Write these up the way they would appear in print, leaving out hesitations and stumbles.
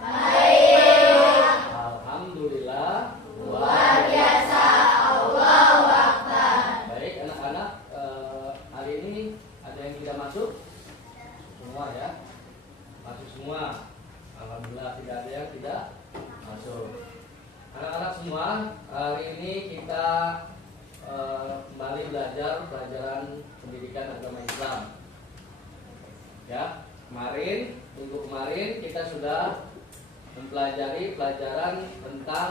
Baik. Alhamdulillah. Luar biasa. Allahu Akbar. Baik anak-anak, hari ini ada yang tidak masuk? Semua ya? Masuk semua. Alhamdulillah, tidak ada yang tidak masuk. Anak-anak semua, hari ini kita kembali belajar pelajaran pendidikan agama Islam. Ya, minggu kemarin kita sudah mempelajari pelajaran tentang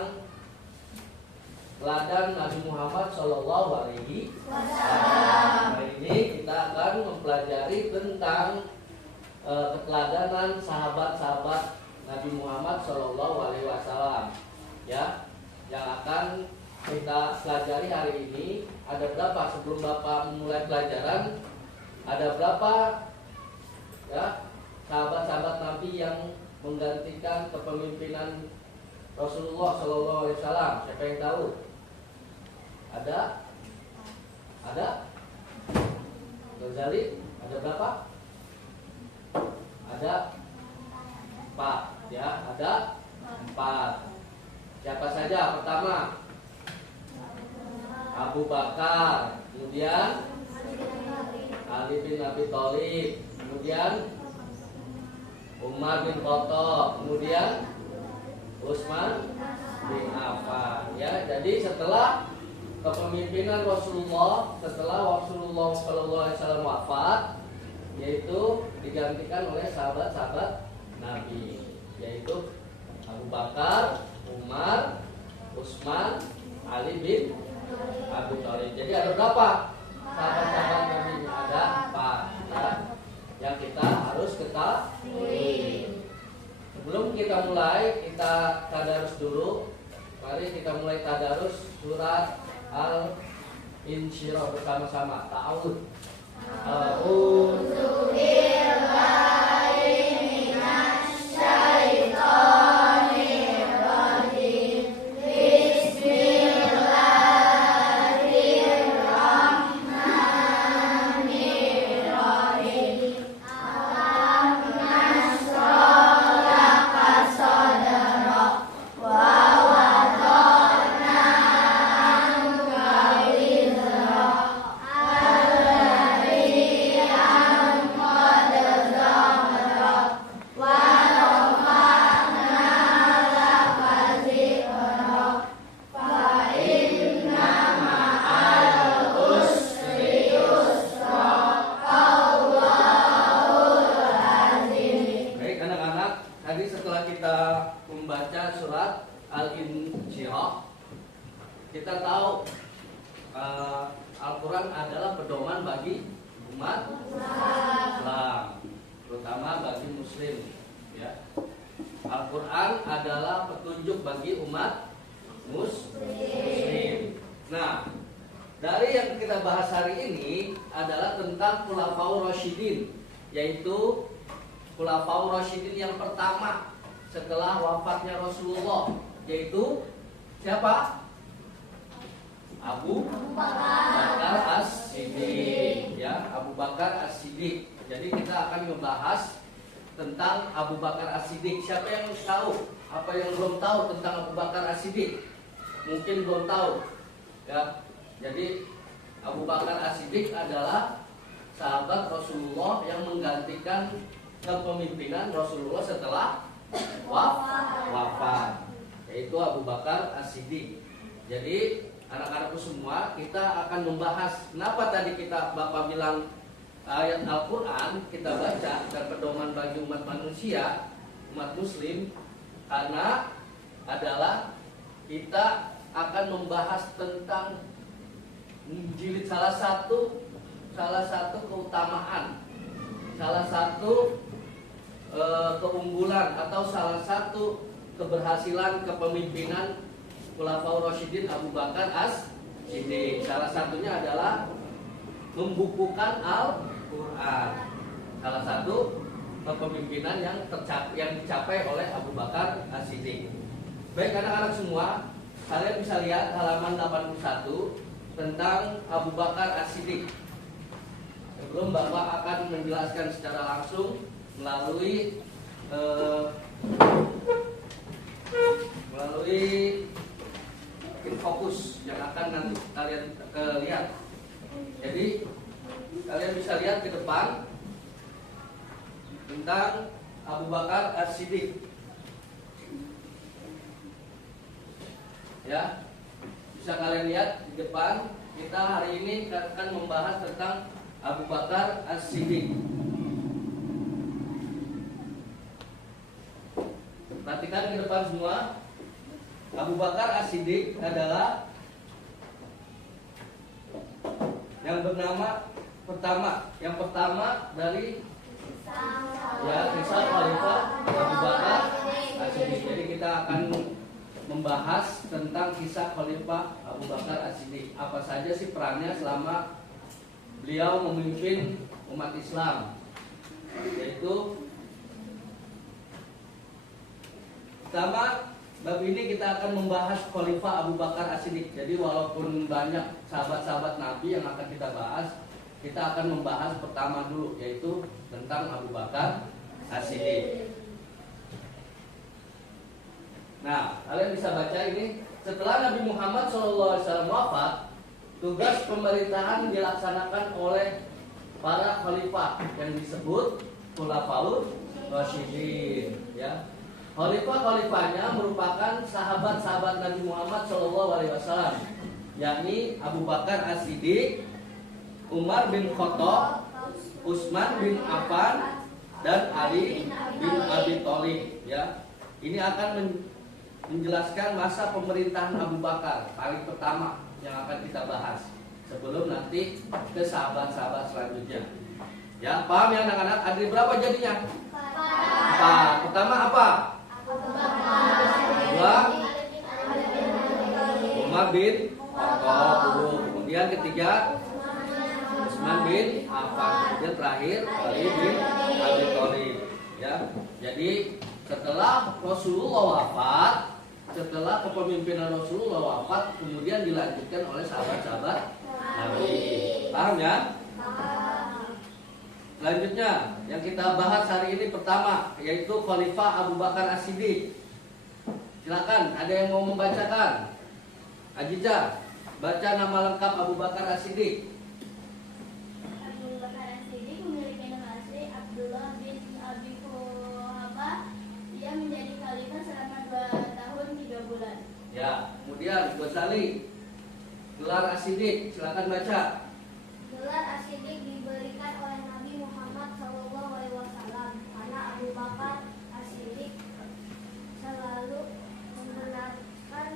teladan Nabi Muhammad Shallallahu Alaihi Wasallam. Hari ini kita akan mempelajari tentang keteladanan sahabat-sahabat Nabi Muhammad Shallallahu Alaihi Wasallam. Ya, yang akan kita pelajari hari ini ada berapa? Sebelum Bapak memulai pelajaran, ada berapa ya sahabat-sahabat Nabi yang menggantikan kepemimpinan Rasulullah Shallallahu Alaihi Wasallam? Siapa yang tahu? Ada? Ghazali? Ada berapa? Ada 4 ya, ada 4. Siapa saja? Pertama Abu Bakar, kemudian Ali bin Abi Thalib, kemudian Umar bin Khattab, kemudian Utsman bin Affan. Ya, jadi setelah kepemimpinan Rasulullah, setelah Rasulullah Shallallahu Alaihi Wasallam wafat, yaitu digantikan oleh sahabat-sahabat Nabi, yaitu Abu Bakar, Umar, Utsman, Ali bin Abi Thalib. Jadi ada berapa sahabat-sahabat Nabi? Ada 4 ya, yang kita harus ketahui. Sebelum kita mulai, kita tadarus dulu. Mari kita mulai tadarus surat Al-Insyirah bersama-sama. Ta'awudz. A'udzu billahi minasy syaithanir rajim. Bismillahirrahmanirrahim. Alam nashrah laka sadrak wa wada'na anka wizrak alladzi anqadha dhahrak wa rafa'na laka dhikrak fa inna ma'al usri yusra. Allahul azim. Baik anak-anak, tadi setelah kita membaca surat Al-Insyirah, kita tahu Al-Quran adalah pedoman bagi umat Islam, terutama bagi Muslim. Ya, Al-Quran adalah petunjuk bagi umat Muslim. Nah, dari yang kita bahas hari ini adalah tentang Khulafaur Rasyidin, yaitu Khulafaur Rasyidin yang pertama setelah wafatnya Rasulullah, yaitu siapa? Abu Bakar As-Siddiq, ya, Abu Bakar As-Siddiq. Jadi kita akan membahas tentang Abu Bakar As-Siddiq. Siapa yang tahu? Apa yang belum tahu tentang Abu Bakar As-Siddiq? Mungkin belum tahu. Ya. Jadi Abu Bakar As-Siddiq adalah sahabat Rasulullah yang menggantikan kepemimpinan Rasulullah setelah wafat, yaitu Abu Bakar As-Siddiq. Jadi anak-anakku semua, kita akan membahas kenapa tadi Bapak bilang ayat Al-Quran kita baca dan pedoman bagi umat manusia, umat Muslim, karena adalah kita akan membahas tentang jilid salah satu keutamaan, salah satu keunggulan atau salah satu keberhasilan kepemimpinan Khulafaur Rasyidin Abu Bakar As-Siddiq. Salah satunya adalah membukukan Al-Quran. Salah satu kepemimpinan yang dicapai oleh Abu Bakar As-Siddiq. Baik anak-anak semua, kalian bisa lihat halaman 81 tentang Abu Bakar As-Siddiq. Sebelum Bapak akan menjelaskan secara langsung melalui melalui infokus yang akan nanti kalian lihat. Jadi kalian bisa lihat ke depan tentang Abu Bakar As-Siddiq. Ya, bisa kalian lihat di depan. Kita hari ini akan membahas tentang Abu Bakar As-Siddiq. Perhatikan ke depan semua. Abu Bakar As-Siddiq adalah yang bernama yang pertama dari kisah Khalifah Abu Bakar As-Siddiq. Jadi kita akan membahas tentang kisah Khalifah Abu Bakar As-Siddiq. Apa saja sih perannya selama beliau memimpin umat Islam? Yaitu pertama, bab ini kita akan membahas Khalifah Abu Bakar As-Siddiq. Jadi walaupun banyak sahabat-sahabat Nabi yang akan kita bahas, kita akan membahas pertama dulu, yaitu tentang Abu Bakar As-Siddiq. Nah, kalian bisa baca ini. Setelah Nabi Muhammad SAW wafat, tugas pemerintahan dilaksanakan oleh para khalifah yang disebut Khulafaur Rasyidin. Ya, khalifah-khalifahnya merupakan sahabat-sahabat Nabi Muhammad SAW, yakni Abu Bakar As-Siddiq, Umar bin Khattab, Utsman bin Affan, dan Ali bin Abi Thalib. Ya, ini akan menjelaskan masa pemerintahan Abu Bakar paling pertama yang akan kita bahas sebelum nanti ke sahabat-sahabat selanjutnya. Ya, paham ya anak-anak? Ada berapa jadinya? 4. Pertama apa? Dua, Umar bin Khattab dulu. Kemudian ketiga, Utsman bin Affan. Kemudian terakhir Ali bin Abi Thalib. Ya, jadi setelah Rasulullah wafat, setelah kepemimpinan Rasulullah wafat, kemudian dilanjutkan oleh sahabat-sahabat Nabi. Paham ya? Selanjutnya yang kita bahas hari ini pertama, yaitu Khalifah Abu Bakar As-Siddiq. Silakan, ada yang mau membacakan? Ajija, baca nama lengkap Abu Bakar As-Siddiq. Abu Bakar As-Siddiq memiliki nama asli Abdullah bin Abi Quhafa. Dia menjadi khalifah selama 2 tahun 3 bulan. Ya, kemudian Ghazali, gelar As-Siddiq, silakan baca. Gelar As-Siddiq diberikan oleh Nabi Muhammad SAW karena Abu Bakar As-Siddiq selalu membenarkan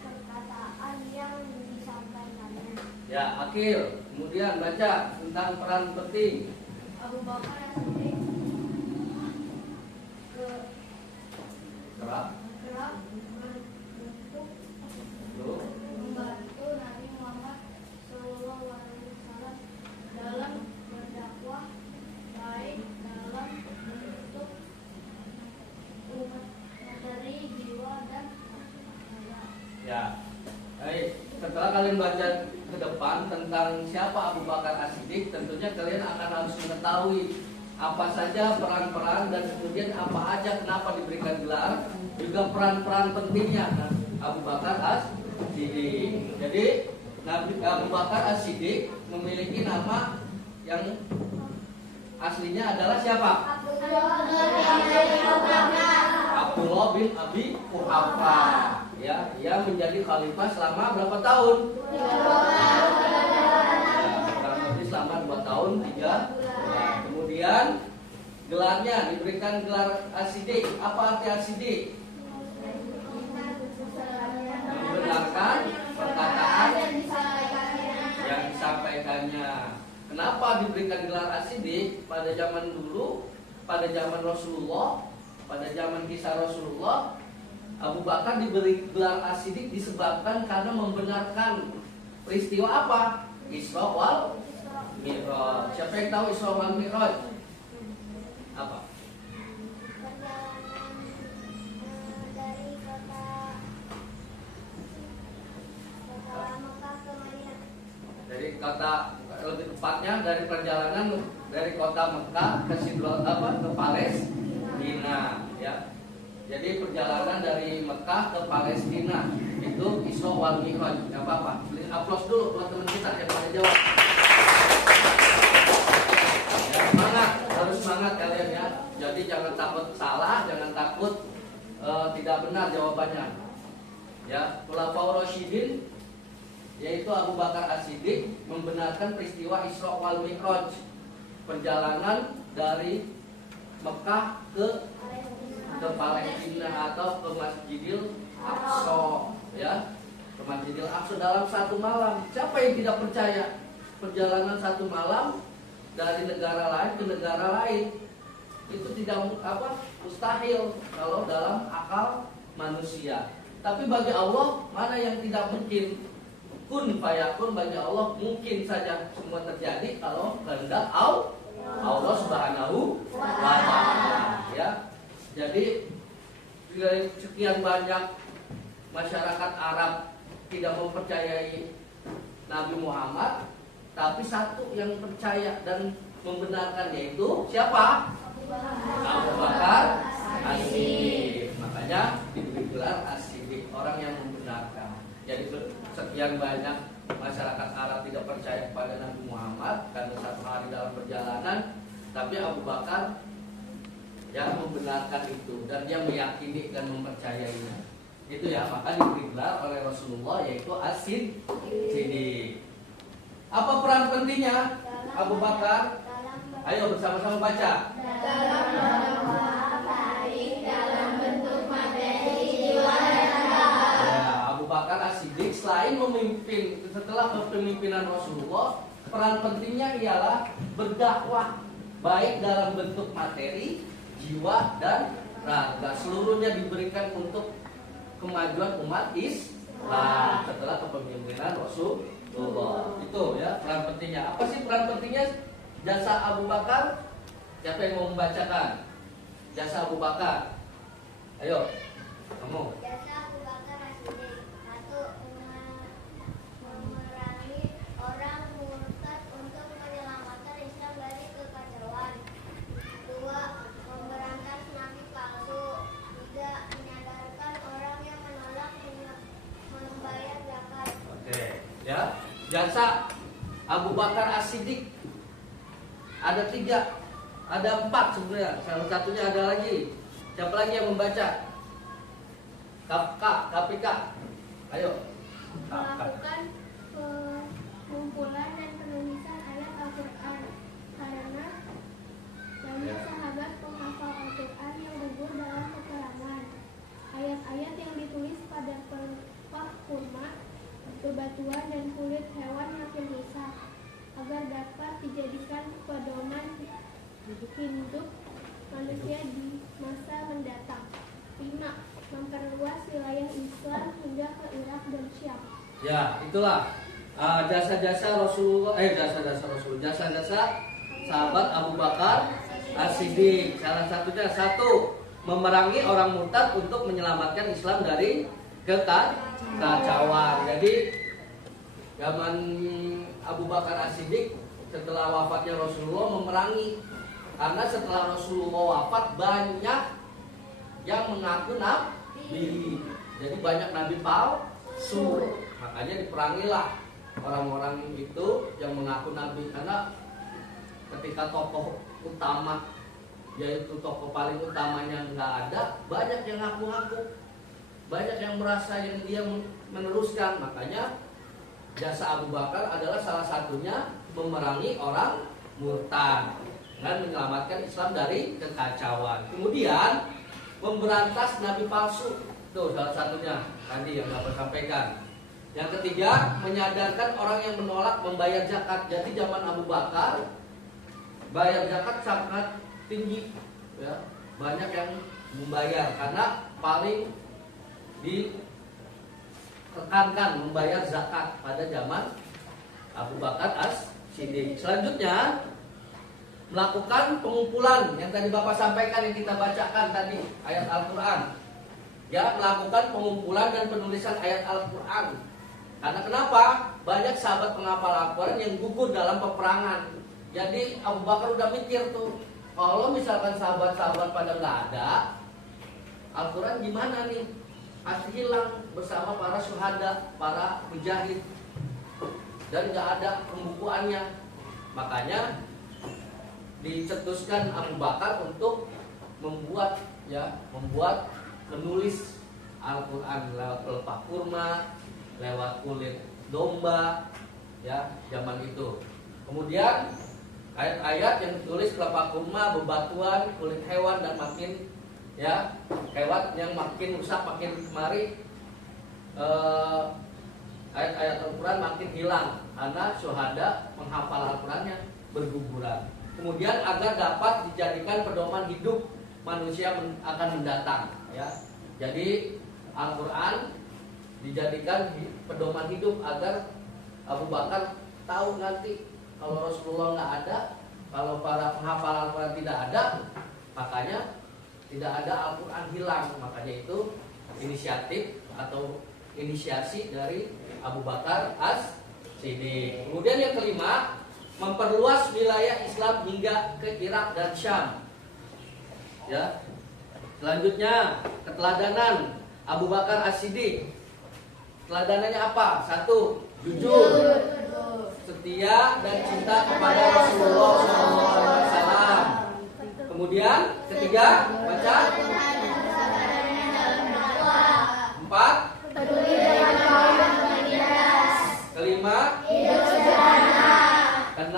perkataan yang disampaikannya. Ya, Akil, kemudian baca tentang peran penting Abu Bakar As-Siddiq kerap membantu Nabi Muhammad SAW dalam berdakwah, baik dalam bentuk umat materi, jiwa, dan tenaga. Ya, baik. Setelah kalian baca ke depan tentang siapa Abu Bakar As-Siddiq, tentunya kalian akan harus mengetahui apa saja peran-peran dan kemudian apa aja kenapa diberikan gelar, juga peran-peran pentingnya Abu Bakar As-Siddiq. Jadi Nabi Abu Bakar As-Siddiq memiliki nama yang aslinya adalah siapa? Abdullah bin Abi Quhafa. Ya, ia menjadi khalifah selama berapa tahun? 2 tahun. Kurang lebih selama 2 tahun 3 bulan. Kemudian gelarnya diberikan gelar As-Siddiq. Apa arti As-Siddiq? Membenarkan perkataan yang disampaikannya. Kenapa diberikan gelar As-Siddiq? Pada zaman dulu, pada zaman Rasulullah, pada zaman kisah Rasulullah, Abu Bakar diberi gelar As-Siddiq disebabkan karena membenarkan peristiwa apa? Isra wal Mi'raj. Siapa yang tahu Isra wal Mi'raj? Apa? Dari kota Mekah ke Madinah. Dari kota, lebih tepatnya dari perjalanan dari kota Mekah ke Sidrol ke Palestina, ya. Jadi perjalanan dari Mekah ke Palestina itu Isra wal Mi'raj. Gak apa-apa. Aplaus dulu buat teman kita yang pada jawab. Ya, semangat, harus semangat kalian ya. Jadi jangan takut salah, jangan takut tidak benar jawabannya. Ya, Khulafaur Rasyidin yaitu Abu Bakar As-Siddiq membenarkan peristiwa Isra wal Mi'raj, perjalanan dari Mekah ke Palestina atau ke Masjidil Aqsa, ya, ke Masjidil Aqsa dalam satu malam. Siapa yang tidak percaya perjalanan satu malam dari negara lain ke negara lain itu tidak mustahil kalau dalam akal manusia. Tapi bagi Allah mana yang tidak mungkin? Kun fayakun, bagi Allah mungkin saja semua terjadi kalau kehendak Allah Subhanahu wa taala, ya. Jadi sekian banyak masyarakat Arab tidak mempercayai Nabi Muhammad, tapi satu yang percaya dan membenarkan yaitu siapa? Abu Bakar As-Siddiq. Makanya diberi gelar As-Siddiq, orang yang membenarkan. Jadi sekian banyak masyarakat Arab tidak percaya kepada Nabi Muhammad karena satu hari dalam perjalanan, tapi Abu Bakar yang membenarkan itu dan dia meyakini dan mempercayainya. Itu ya, maka diberi gelar oleh Rasulullah yaitu As-Siddiq. Apa peran pentingnya Abu Bakar? Ayo bersama-sama baca. Dalam berdakwah baik dalam bentuk materi, jiwa dan akal. Ya, Abu Bakar As-Siddiq selain memimpin setelah kepemimpinan Rasulullah, peran pentingnya ialah berdakwah baik dalam bentuk materi, jiwa dan raga. Seluruhnya diberikan untuk kemajuan umat Islam setelah kepemimpinan Rasulullah. Itu ya peran pentingnya. Apa sih peran pentingnya jasa Abu Bakar? Siapa yang mau membacakan jasa Abu Bakar? Ayo, kamu. Jasa Abu Bakar As-Siddiq. 1. Memerangi orang murtad untuk menyelamatkan Islam dari kekacauan. 2. Memberantas nabi palsu. 3. Menyadarkan orang yang menolak membayar zakat. Oke, ya. Jasa Abu Bakar As-Siddiq ada 3, ada 4 sebenarnya. Salah satunya ada lagi. Siapa lagi yang membaca? KPK. Ayo. Melakukan pengumpulan dan penulisan ayat Al-Quran karena banyak sahabat penghafal Al-Quran yang gugur dalam peperangan. Ayat-ayat yang ditulis pada pelepah kurma, bebatuan dan kulit hewan yang rusak agar dapat dijadikan pedoman hidup manusia di masa mendatang. 5. Memperluas wilayah Islam hingga ke Irak dan Syam. Ya, itulah jasa-jasa Rasulullah, jasa-jasa sahabat Abu Bakar As-Siddiq. Salah satunya 1, memerangi orang murtad untuk menyelamatkan Islam dari kekacauan. Jadi zaman Abu Bakar As-Siddiq setelah wafatnya Rasulullah memerangi, karena setelah Rasulullah wafat banyak yang mengaku nabi. Jadi banyak nabi palsu. Makanya diperangilah orang-orang itu yang mengaku nabi, karena ketika tokoh utama, yaitu tokoh paling utamanya nggak ada, banyak yang ngaku-ngaku, banyak yang merasa yang dia meneruskan. Makanya jasa Abu Bakar adalah salah satunya memerangi orang murtad dan menyelamatkan Islam dari kekacauan. Kemudian memberantas nabi palsu, itu salah satunya tadi yang dapat sampaikan. Yang ketiga, menyadarkan orang yang menolak membayar zakat. Jadi zaman Abu Bakar bayar zakat sangat tinggi, ya. Banyak yang membayar karena paling ditekankan membayar zakat pada zaman Abu Bakar As-Siddiq. Selanjutnya melakukan pengumpulan yang tadi Bapak sampaikan, yang kita bacakan tadi ayat Al-Quran. Ya, melakukan pengumpulan dan penulisan ayat Al-Quran. Karena kenapa? Banyak sahabat penghafal Al-Quran yang gugur dalam peperangan. Jadi Abu Bakar udah mikir tuh, kalau misalkan sahabat-sahabat pada nggak ada, Al-Quran gimana nih? Pasti hilang bersama para syuhada, para mujahid, dan nggak ada pembukuannya. Makanya dicetuskan Abu Bakar untuk membuat menulis Al-Quran lewat pelepah kurma, lewat kulit domba, ya zaman itu. Kemudian ayat-ayat yang ditulis pelepah kurma, bebatuan, kulit hewan, dan makin ya hewan yang makin rusak makin kemari, ayat-ayat Al-Quran makin hilang karena syuhada menghafal Al-Qurannya berguguran. Kemudian agar dapat dijadikan pedoman hidup manusia akan mendatang, ya. Jadi Al-Quran dijadikan pedoman hidup agar Abu Bakar tahu nanti kalau Rasulullah nggak ada, kalau para penghafal Al-Quran tidak ada, makanya tidak ada Al-Quran hilang. Makanya itu inisiatif atau inisiasi dari Abu Bakar As-Siddiq. Kemudian yang kelima, memperluas wilayah Islam hingga ke Irak dan Syam. Ya. Selanjutnya, keteladanan Abu Bakar As-Siddiq. Teladanannya apa? 1. Jujur, setia dan cinta kepada Rasulullah SAW. Kemudian ketiga, baca. 4. Peduli dengan kaum yang menindas. Kelima, Hidup sederhana. 6.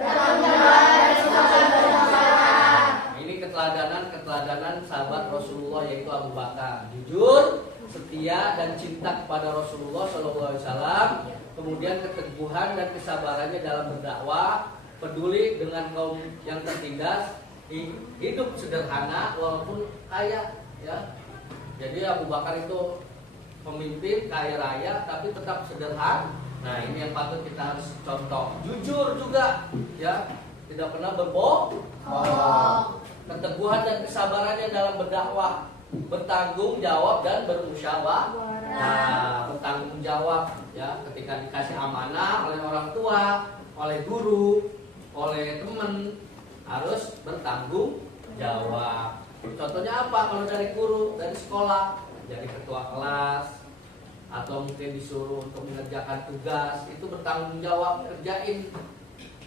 Bertanggung jawab dan suka bermasalah. Ini keteladanan sahabat Rasulullah yaitu Abu Bakar. Jujur, setia dan cinta kepada Rasulullah SAW. Kemudian keteguhan dan kesabarannya dalam berdakwah, peduli dengan kaum yang tertindas, hidup sederhana walaupun kaya, ya. Jadi Abu Bakar itu pemimpin kaya raya tapi tetap sederhana. Nah, ini yang patut kita harus contoh. Jujur juga, ya, tidak pernah berbohong. Keteguhan dan kesabarannya dalam berdakwah, bertanggung jawab dan bermusyawarah. Nah, bertanggung jawab, ya, ketika dikasih amanah oleh orang tua, oleh guru, oleh teman, harus bertanggung jawab. Contohnya apa? Kalau dari guru, dari sekolah, jadi ketua kelas, atau mungkin disuruh untuk mengerjakan tugas, itu bertanggung jawab, kerjain,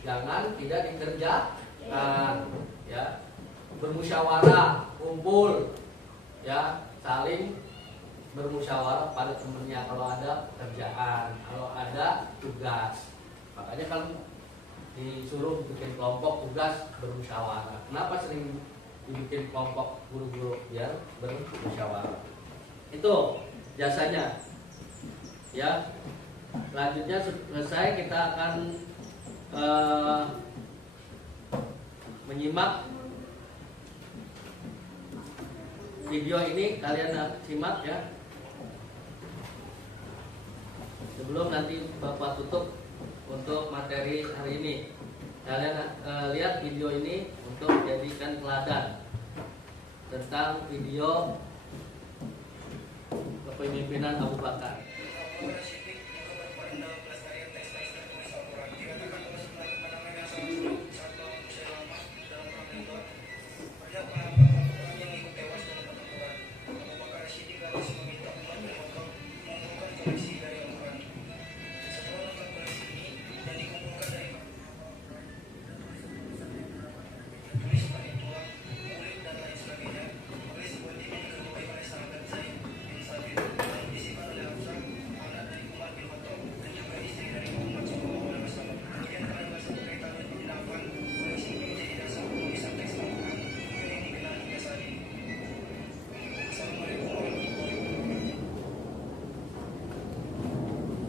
jangan tidak dikerjakan, ya. Bermusyawarah, kumpul, ya, saling bermusyawarah pada temennya kalau ada pekerjaan, kalau ada tugas. Makanya kalau disuruh bikin kelompok tugas bermusyawarah. Kenapa sering dibikin kelompok guru-guru? Biar bermusyawarah. Itu jasanya. Ya, selanjutnya selesai kita akan menyimak video ini. Kalian simak, ya. Sebelum nanti Bapak tutup untuk materi hari ini, kalian lihat video ini untuk jadikan teladan tentang video kepemimpinan Abu Bakar.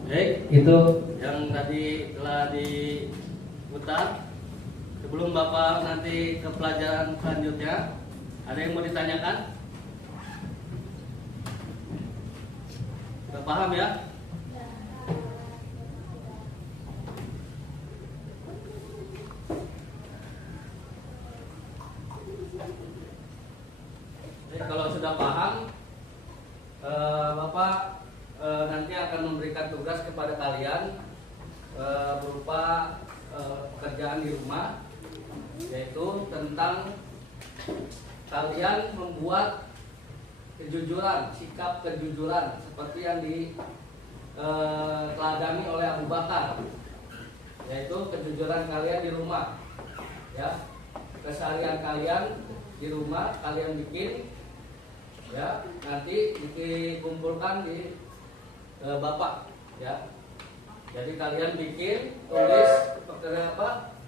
Baik, itu yang tadi telah diputar. Sebelum Bapak nanti ke pelajaran selanjutnya, ada yang mau ditanyakan? Sudah paham, ya? Jadi kalau sudah paham, Bapak nanti akan memberikan tugas kepada kalian berupa pekerjaan di rumah, yaitu tentang kalian membuat kejujuran, sikap kejujuran seperti yang diteladani oleh Abu Bakar, yaitu kejujuran kalian di rumah, ya, keseharian kalian di rumah kalian bikin, ya, nanti dikumpulkan di bapak, ya. Jadi kalian bikin, tulis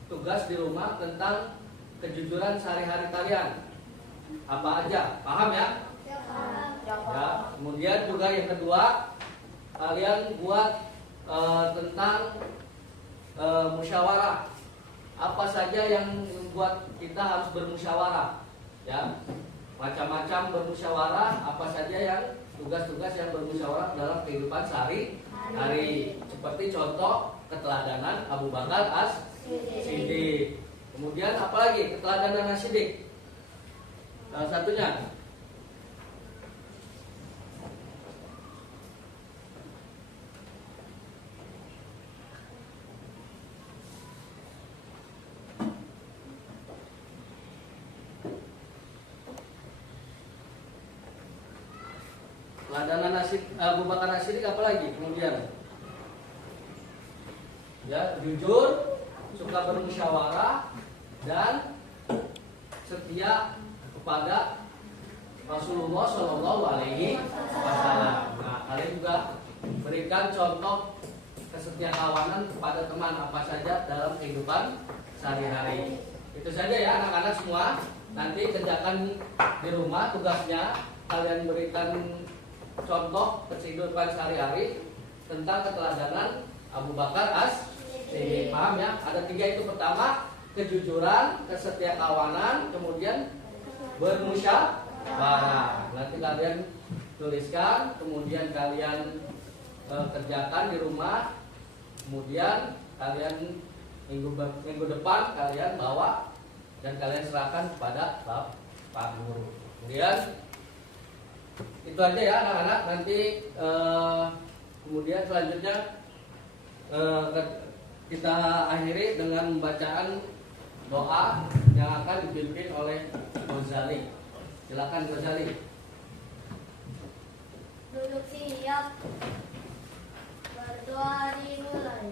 tugas di rumah tentang kejujuran sehari-hari kalian. Apa aja, paham ya? Ya. Kemudian juga yang kedua, kalian buat tentang musyawarah. Apa saja yang membuat kita harus bermusyawarah, ya? Macam-macam bermusyawarah. Apa saja yang tugas-tugas yang bermusyawarah dalam kehidupan sehari-hari. Seperti contoh keteladanan Abu Bakar As-Siddiq. Kemudian apalagi keteladanan As-Siddiq? Salah satunya keteladanan Abu Bakar As-Siddiq apalagi? Kemudian, ya, jujur, suka bermusyawarah, dan setia kepada Rasulullah Shallallahu Alaihi Wasallam. Nah, kalian juga berikan contoh kesetiakawanan kepada teman apa saja dalam kehidupan sehari-hari. Itu saja ya anak-anak semua. Nanti kerjakan di rumah tugasnya, kalian berikan contoh kehidupan sehari-hari tentang keteladanan Abu Bakar As-Siddiq. Paham ya? Ada 3 itu. Pertama, kejujuran, kesetiakawanan, kemudian bermusyawarah. Nanti kalian tuliskan, kemudian kalian kerjakan di rumah, kemudian kalian minggu depan kalian bawa dan kalian serahkan kepada Pak Guru. Kemudian itu aja ya anak-anak. Nanti kemudian selanjutnya kita akhiri dengan bacaan doa yang akan dipimpin oleh Ghazali. Silakan Ghazali. Duduk siap. Berdoa dimulai.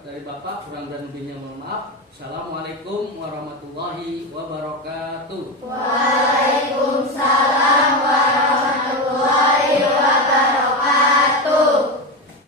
Dari Bapak, kurang dan lebihnya mohon maaf. Assalamualaikum warahmatullahi wabarakatuh.